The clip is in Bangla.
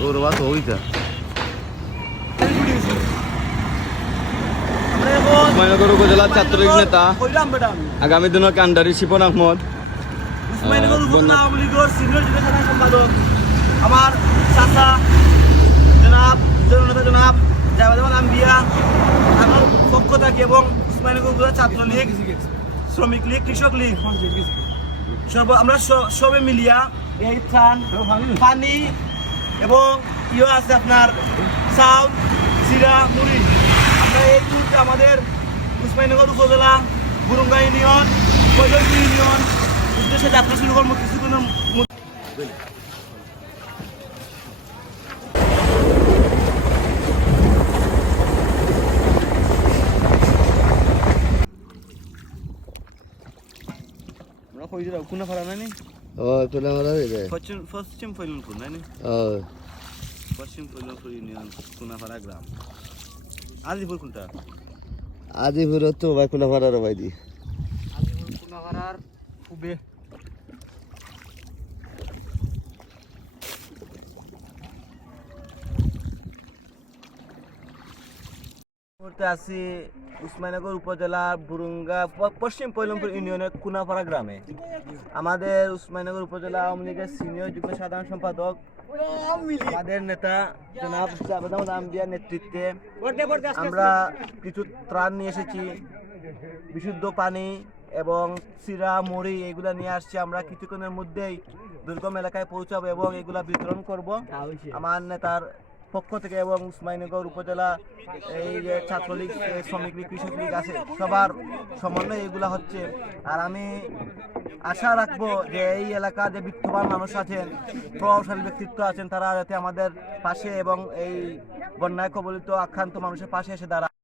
তোর বাস ওইটা উসমানীনগর উপজেলার ছাত্রলীগ নেতা আগামী দিনের কান্ডারি শিপন আহমদ, উসমানীনগর উপজেলা আওয়ামী লীগের সিনিয়র যুব সাধারণ সম্পাদক আমার চাচা জনাব জনাব জাভেদ আম্বিয়া, আমার পক্ষ থেকে এবং উসমানীনগর উপজেলা ছাত্রলীগ, শ্রমিক লীগ, কৃষক লীগ আমরা সবে মিলিয়া এই ত্রাণ, পানি এবং আছে আপনার চাউল, চিরা, মুড়ি, আমরা এই মুহূর্তে আমাদের উসমানীনগর উপজেলা বুরুঙ্গা ইউনিয়ন, কৈলসী ইউনিয়ন উদ্দেশ্যে যাত্রা শুরু করবো কিছুক্ষণের মধ্যে। কোনা ফারা নাই কোনা মারা রে পশ্চিম ফৈলনপুর নাই পশ্চিম ফৈলনপুর ইউনিয়ন কোনাফাড়া গ্রাম। আজিপুর কোনটা? আজিপুর তো ভাই কোনা মারার ভাই দি আজিপুর কোনাফাড়ার খুবে আছি উসমানীনগর উপজেলা বুরুঙ্গা পশ্চিম ফৈলনপুর ইউনিয়নের কোনাফাড়া গ্রামে। আমাদের উসমানীনগর উপজেলা আওয়ামী লীগের সিনিয়র যুগ্ম সাধারণ সম্পাদক আমাদের নেতা জনাব জাভেদ আম্বিয়ার নেতৃত্বে আমরা কিছু ত্রাণ নিয়ে এসেছি, বিশুদ্ধ পানি এবং চিরা, মুড়ি এগুলা নিয়ে আসছি। আমরা কিছুক্ষণের মধ্যেই দুর্গম এলাকায় পৌঁছাবো এবং এগুলা বিতরণ করব আমার নেতার পক্ষ থেকে এবং উসমানীনগর উপজেলা এই যে ছাত্রলীগ, শ্রমিক লীগ, কৃষক লীগ আছে সবার সমন্বয়ে এগুলা হচ্ছে। আর আমি আশা রাখবো যে এই এলাকা যে বিত্তবান মানুষ আছেন, প্রভাবশালী ব্যক্তিত্ব আছেন, তারা যাতে আমাদের পাশে এবং এই বন্যায় কবলিত আক্রান্ত মানুষের পাশে এসে দাঁড়ায়।